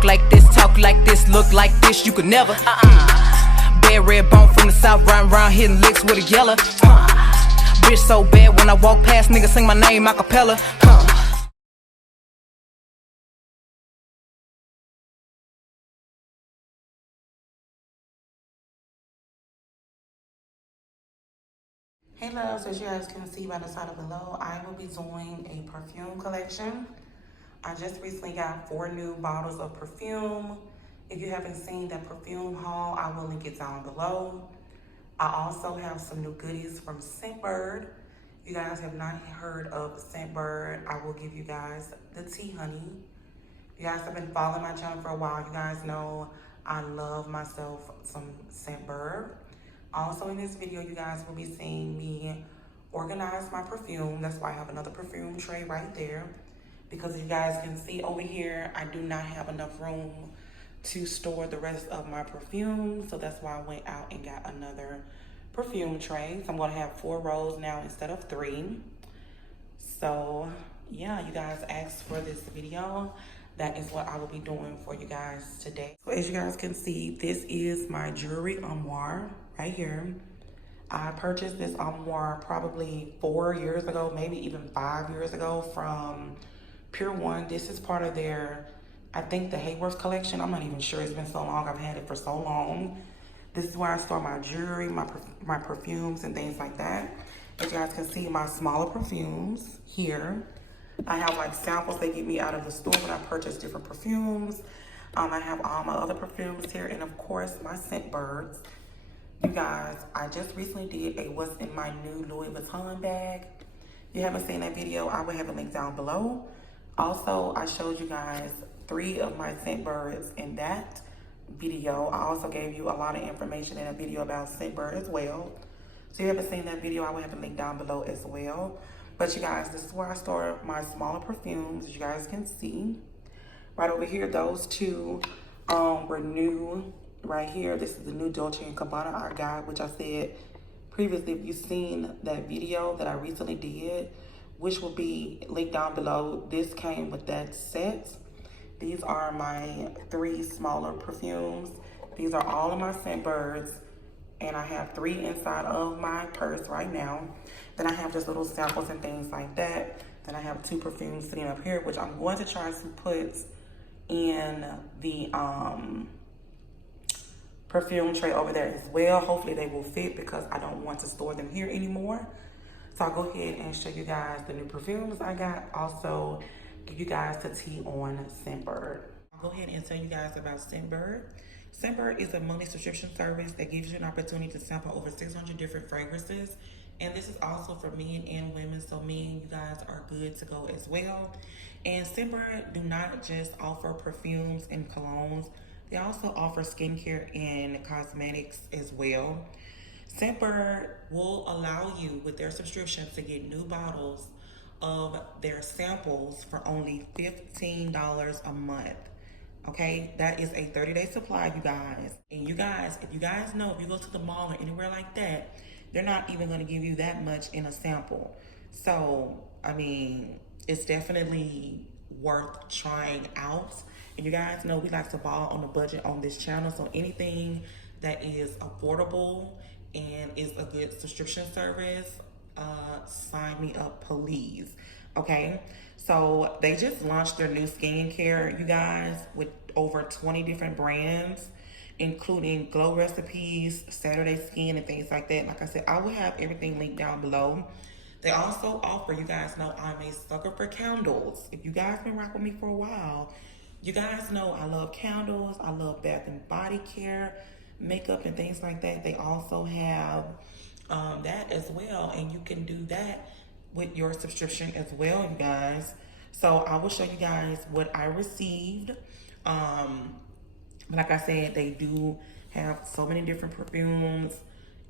walk like this, talk like this, look like this, you could never. Bad red bone from the south, riding around hitting licks with a yellow. Bitch so bad when I walk past, niggas sing my name a cappella. Hey loves, as you guys can see by the title below, I will be doing a perfume collection. I just recently got 4 new bottles of perfume. If you haven't seen that perfume haul, I will link it down below. I also have some new goodies from Scentbird. If you guys have not heard of Scentbird, I will give you guys the tea honey. If you guys have been following my channel for a while, you guys know I love myself some Scentbird. Also in this video, you guys will be seeing me organize my perfume. That's why I have another perfume tray right there. Because as you guys can see over here, I do not have enough room to store the rest of my perfume. So that's why I went out and got another perfume tray. So I'm gonna have 4 rows now instead of 3. So yeah, you guys asked for this video. That is what I will be doing for you guys today. So as you guys can see, this is my jewelry armoire right here. I purchased this armoire probably 4 years ago, maybe even 5 years ago from Pure One. This is part of their, I think the Hayworth collection. I'm not even sure, it's been so long, I've had it for so long. This is where I store my jewelry, my perfumes and things like that. As you guys can see, my smaller perfumes here. I have like samples they give me out of the store when I purchase different perfumes. I have all my other perfumes here, and of course my Scentbirds. You guys, I just recently did a what's in my new Louis Vuitton bag. If you haven't seen that video, I will have a link down below. Also, I showed you guys 3 of my Scentbirds in that video. I also gave you a lot of information in a video about Scentbird as well. So if you haven't seen that video, I will have a link down below as well. But you guys, this is where I store my smaller perfumes, as you guys can see. Right over here, those 2 were new right here. This is the new Dolce & Gabbana I got, which I said previously, if you've seen that video that I recently did, which will be linked down below, this came with that set. These are my 3 smaller perfumes. These are all of my Scentbirds, and I have 3 inside of my purse right now. Then I have just little samples and things like that. Then I have 2 perfumes sitting up here, which I'm going to try to put in the perfume tray over there as well. Hopefully they will fit because I don't want to store them here anymore. So I'll go ahead and show you guys the new perfumes I got. Also give you guys the tea on Scentbird. I'll go ahead and tell you guys about Scentbird. Scentbird is a monthly subscription service that gives you an opportunity to sample over 600 different fragrances. And this is also for men and women, so men, you guys are good to go as well. And Scentbird do not just offer perfumes and colognes, they also offer skincare and cosmetics as well. Scentbird will allow you with their subscription to get new bottles of their samples for only $15 a month. Okay, that is a 30-day supply, you guys. And you guys, if you guys know, if you go to the mall or anywhere like that, they're not even going to give you that much in a sample. So, I mean, it's definitely worth trying out. And you guys know we like to ball on the budget on this channel. So anything that is affordable and is a good subscription service, sign me up, please. Okay, so they just launched their new skincare, you guys, with over 20 different brands, including Glow Recipes, Saturday Skin, and things like that. Like I said, I will have everything linked down below. They also offer, you guys know I'm a sucker for candles. If you guys been rocking with me for a while, you guys know I love candles. I love bath and body care, makeup, and things like that. They also have that as well, and you can do that with your subscription as well, you guys. So I will show you guys what I received. Like I said, they do have so many different perfumes,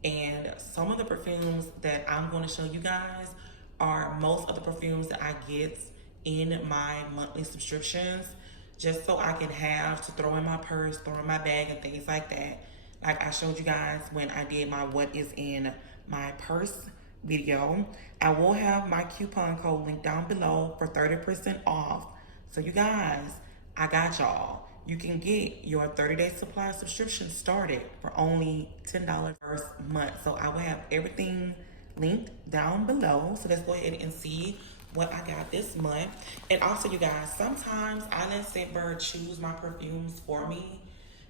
and some of the perfumes that I'm going to show you guys are most of the perfumes that I get in my monthly subscriptions, just so I can have to throw in my purse, throw in my bag, and things like that. Like I showed you guys when I did my what is in my purse video. I will have my coupon code linked down below for 30% off. So you guys, I got y'all. you can get your 30-day supply subscription started for only $10 first month. So I will have everything linked down below. So let's go ahead and see what I got this month. And also, you guys, sometimes I let Scentbird choose my perfumes for me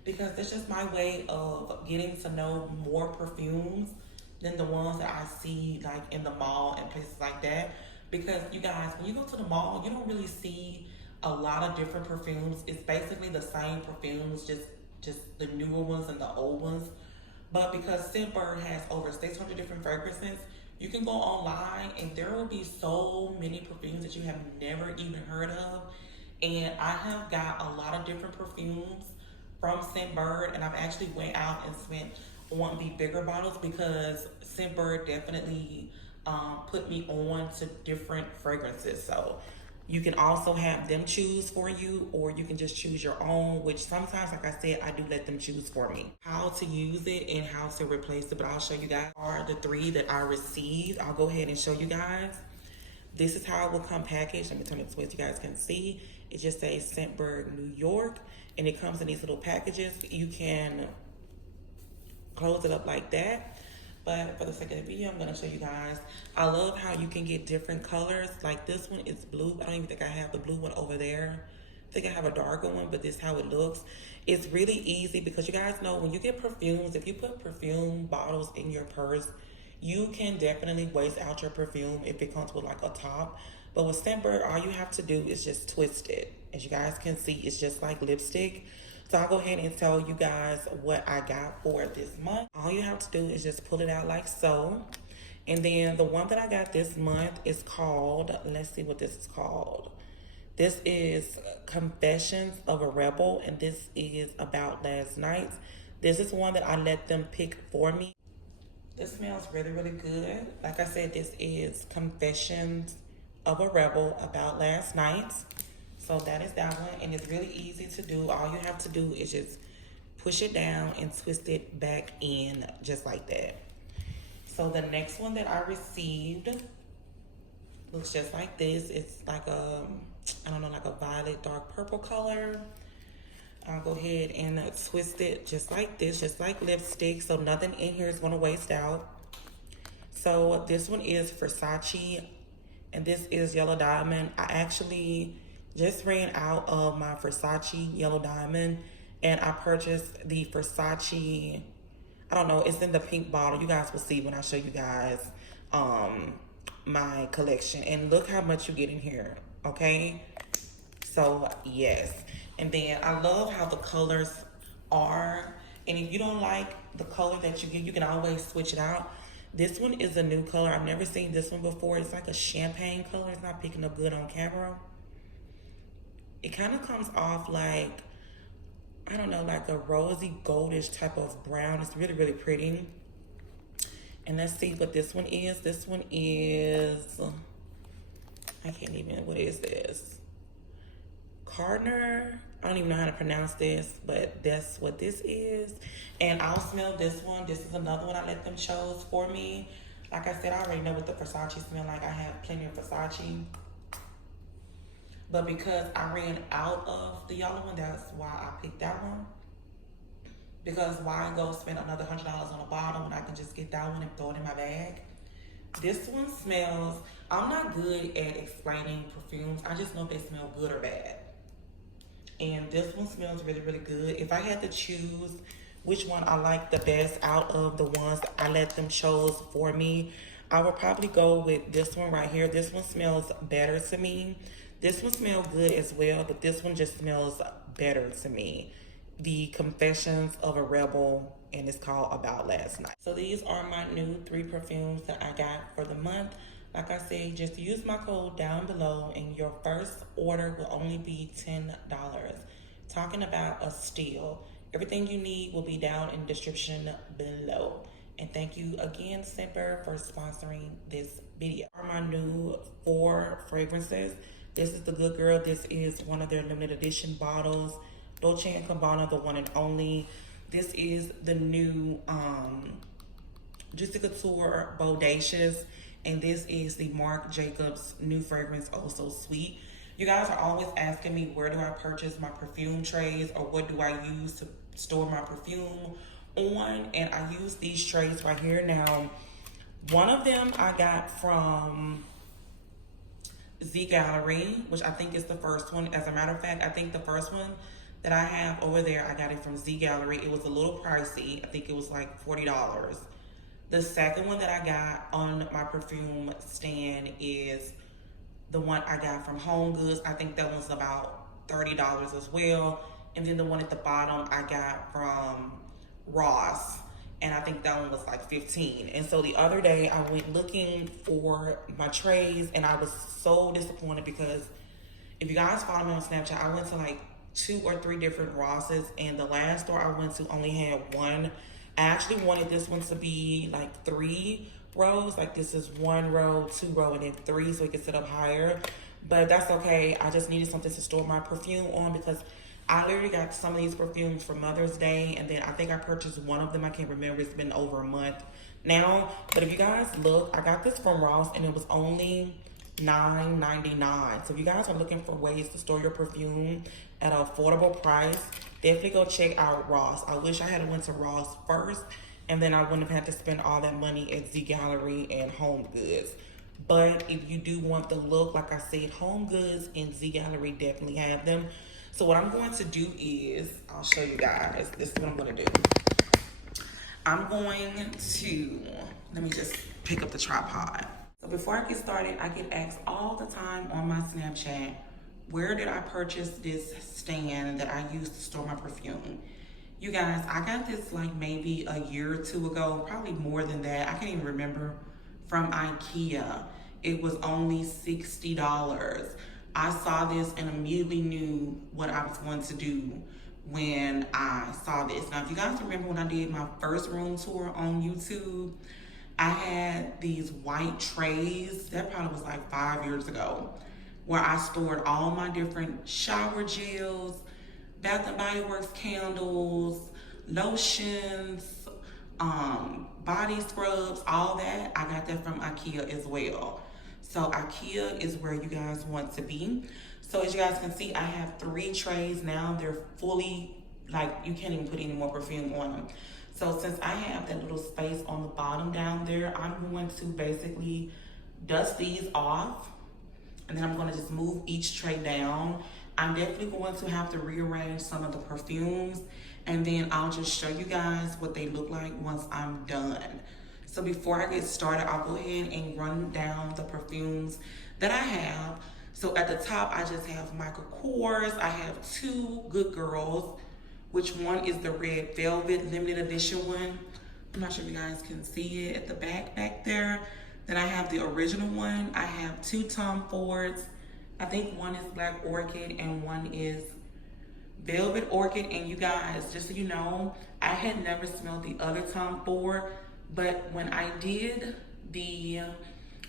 because it's just my way of getting to know more perfumes than the ones that I see like in the mall and places like that. Because you guys, when you go to the mall, you don't really see a lot of different perfumes. It's basically the same perfumes, just the newer ones and the old ones. But because Scentbird has over 600 different fragrances, you can go online and there will be so many perfumes that you have never even heard of. And I have got a lot of different perfumes from Scentbird, and I've actually went out and spent on the bigger bottles because Scentbird definitely put me on to different fragrances. So you can also have them choose for you, or you can just choose your own, which sometimes, like I said, I do let them choose for me. How to use it and how to replace it, but I'll show you guys are the 3 that I received. I'll go ahead and show you guys. This is how it will come packaged. Let me turn it this way so you guys can see. It just says Scentbird New York, and it comes in these little packages. You can close it up like that. But for the sake of the video, I'm going to show you guys. I love how you can get different colors. Like this one is blue. I don't even think I have the blue one over there. I think I have a darker one, but this is how it looks. It's really easy because you guys know when you get perfumes, if you put perfume bottles in your purse, you can definitely waste out your perfume if it comes with like a top. But with Scentbird, all you have to do is just twist it. As you guys can see, it's just like lipstick. So I'll go ahead and tell you guys what I got for this month. All you have to do is just pull it out like so. And then the one that I got this month is called, let's see what this is called. This is Confessions of a Rebel, and this is about last night. This is one that I let them pick for me. This smells really, really good. Like I said, this is Confessions of a Rebel about last night. So that is that one, and it's really easy to do. All you have to do is just push it down and twist it back in just like that. So the next one that I received looks just like this. It's like a, I don't know, like a violet dark purple color. I'll go ahead and twist it just like this, just like lipstick, so nothing in here is going to waste out. So this one is Versace, and this is Yellow Diamond. I actually just ran out of my Versace Yellow Diamond, and I purchased the Versace, I don't know, it's in the pink bottle. You guys will see when I show you guys my collection. And look how much you get in here, okay? So yes. And then I love how the colors are, and if you don't like the color that you get, you can always switch it out. This one is a new color. I've never seen this one before. It's like a champagne color. It's not picking up good on camera. It kind of comes off like, I don't know, like a rosy goldish type of brown. It's really, really pretty. And let's see what this one is. This one is, I can't even, what is this? Gardner. I don't even know how to pronounce this, but that's what this is. And I'll smell this one. This is another one I let them choose for me. Like I said, I already know what the Versace smell like. I have plenty of Versace. But because I ran out of the yellow one, that's why I picked that one. Because why go spend another $100 on a bottle when I can just get that one and throw it in my bag? This one smells, I'm not good at explaining perfumes. I just know if they smell good or bad. And this one smells really, really good. If I had to choose which one I like the best out of the ones that I let them choose for me, I would probably go with this one right here. This one smells better to me. This one smells good as well, but this one just smells better to me. The Confessions of a Rebel, and it's called About Last Night. So these are my new 3 perfumes that I got for the month. Like I said, just use my code down below and your first order will only be $10. Talking about a steal. Everything you need will be down in the description below. And thank you again, Scentbird, for sponsoring this video. Are my new 4 fragrances. This is the Good Girl. This is one of their limited edition bottles. Dolce & Gabbana, the one and only. This is the new Juicy Couture Bodacious. And this is the Marc Jacobs new fragrance, Oh So Sweet. You guys are always asking me, where do I purchase my perfume trays, or what do I use to store my perfume on? And I use these trays right here. Now, one of them I got from Z Gallery, which I think is the first one. As a matter of fact, I think the first one that I have over there, I got it from Z Gallery. It was a little pricey. I think it was like $40. The second one that I got on my perfume stand is the one I got from Home Goods. I think that one's about $30 as well. And then the one at the bottom I got from Ross, and I think that one was like $15. And so the other day I went looking for my trays, and I was so disappointed because if you guys follow me on Snapchat, I went to like 2 or 3 different Rosses, and the last store I went to only had one. I actually wanted this one to be like 3 rows, like this is 1 row, 2 row, and then 3, so it could sit up higher. But that's okay. I just needed something to store my perfume on, because I literally got some of these perfumes for Mother's Day, and then I think I purchased one of them. I can't remember. It's been over a month now. But if you guys look, I got this from Ross, and it was only $9.99. So if you guys are looking for ways to store your perfume at an affordable price, definitely go check out Ross. I wish I had went to Ross first, and then I wouldn't have had to spend all that money at Z Gallery and Home Goods. But if you do want the look, like I said, Home Goods and Z Gallery definitely have them. So what I'm going to do is, I'll show you guys. This is what I'm going to do. I'm going to, let me just pick up the tripod. So before I get started, I get asked all the time on my Snapchat, where did I purchase this stand that I use to store my perfume? You guys, I got this like maybe a year or 2 ago, probably more than that. I can't even remember, from IKEA. It was only $60. I saw this and immediately knew what I was going to do when I saw this. Now, if you guys remember when I did my first room tour on YouTube, I had these white trays, that probably was like 5 years ago, where I stored all my different shower gels, Bath and Body Works candles, lotions, body scrubs, all that. I got that from IKEA as well. So IKEA is where you guys want to be. So as you guys can see, I have 3 trays now. They're fully, like, you can't even put any more perfume on them. So since I have that little space on the bottom down there, I'm going to basically dust these off, and then I'm going to just move each tray down. I'm definitely going to have to rearrange some of the perfumes, and then I'll just show you guys what they look like once I'm done. So before I get started, I'll go ahead and run down the perfumes that I have. So at the top, I just have Michael Kors. I have 2 Good Girls, which one is the Red Velvet limited edition one. I'm not sure if you guys can see it at the back there. Then I have the original one. I have 2 Tom Fords. I think one is Black Orchid and one is Velvet Orchid. And you guys, just so you know, I had never smelled the other Tom Ford, but when I did the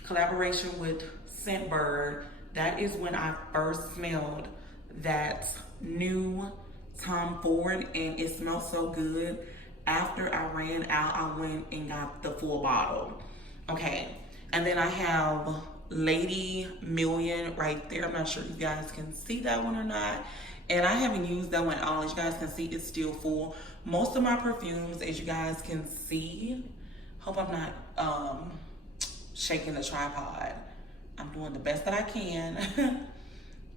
collaboration with Scentbird, that is when I first smelled that new Tom Ford, and it smelled so good. After I ran out, I went and got the full bottle. Okay, and then I have Lady Million right there. I'm not sure if you guys can see that one or not. And I haven't used that one at all. As you guys can see, it's still full. Most of my perfumes, as you guys can see, hope I'm not shaking the tripod. I'm doing the best that I can.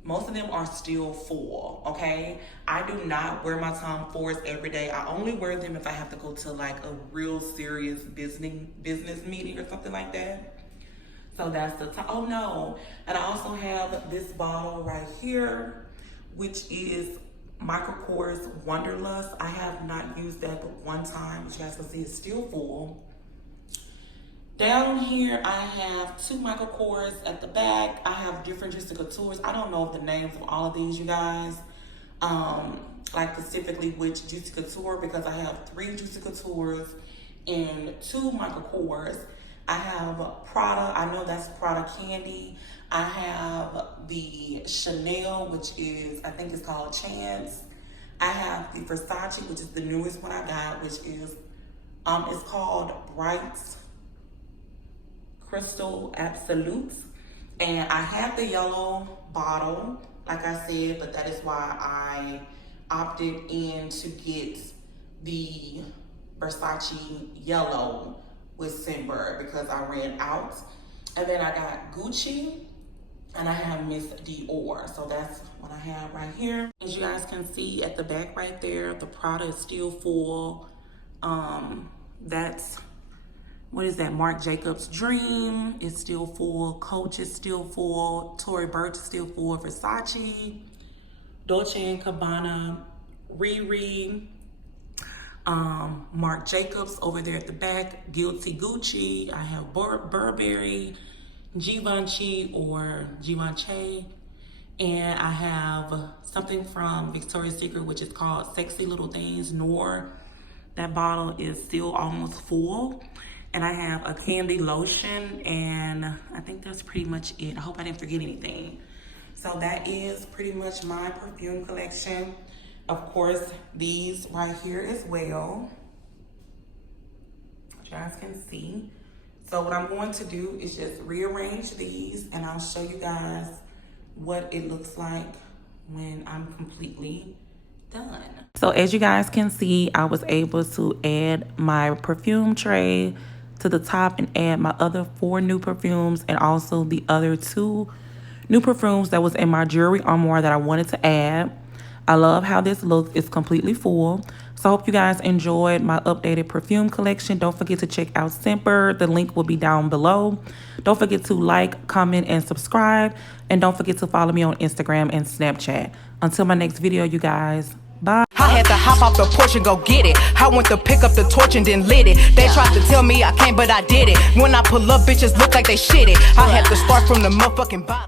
Most of them are still full, okay? I do not wear my Tom Fords every day. I only wear them if I have to go to like a real serious business meeting or something like that. So that's the top. Oh no, and I also have this bottle right here, which is Michael Kors Wanderlust. I have not used that but one time. As you guys can see, it's still full. Down here, I have 2 Michael Kors at the back. I have different Juicy Couture. I don't know the names of all of these, you guys. Like specifically which Juicy Couture, because I have 3 Juicy Couture and 2 Michael Kors. I have Prada. I know that's Prada Candy. I have the Chanel, which is, I think it's called Chance. I have the Versace, which is the newest one I got, which is, it's called Bright Crystal Absolutes. And I have the yellow bottle, like I said, but that is why I opted in to get the Versace yellow with Scentbird because I ran out. And then I got Gucci and I have Miss Dior. So that's what I have right here. As you guys can see at the back right there, the Prada is still full. That's, what is that? Marc Jacobs Dream is still full. Coach is still full. Tory Burch is still full. Versace, Dolce & Gabbana, Riri, Marc Jacobs over there at the back, Guilty Gucci. I have Burberry, Givenchy or Givenchy, and I have something from Victoria's Secret which is called Sexy Little Things Noir. That bottle is still almost full. And I have a candy lotion, and I think that's pretty much it. I hope I didn't forget anything. So that is pretty much my perfume collection. Of course, these right here as well, which you guys can see. So what I'm going to do is just rearrange these, and I'll show you guys what it looks like when I'm completely done. So as you guys can see, I was able to add my perfume tray to the top and add my other 4 new perfumes and also the other 2 new perfumes that was in my jewelry armoire that I wanted to add. I love how this looks. It's completely full. So I hope you guys enjoyed my updated perfume collection. Don't forget to check out Scentbird. The link will be down below. Don't forget to like, comment, and subscribe. And don't forget to follow me on Instagram and Snapchat. Until my next video, you guys. Bye. I had to hop off the porch and go get it. I went to pick up the torch and then lit it. They tried to tell me I can't, but I did it. When I pull up, bitches look like they shit it. I had to start from the motherfucking bottom.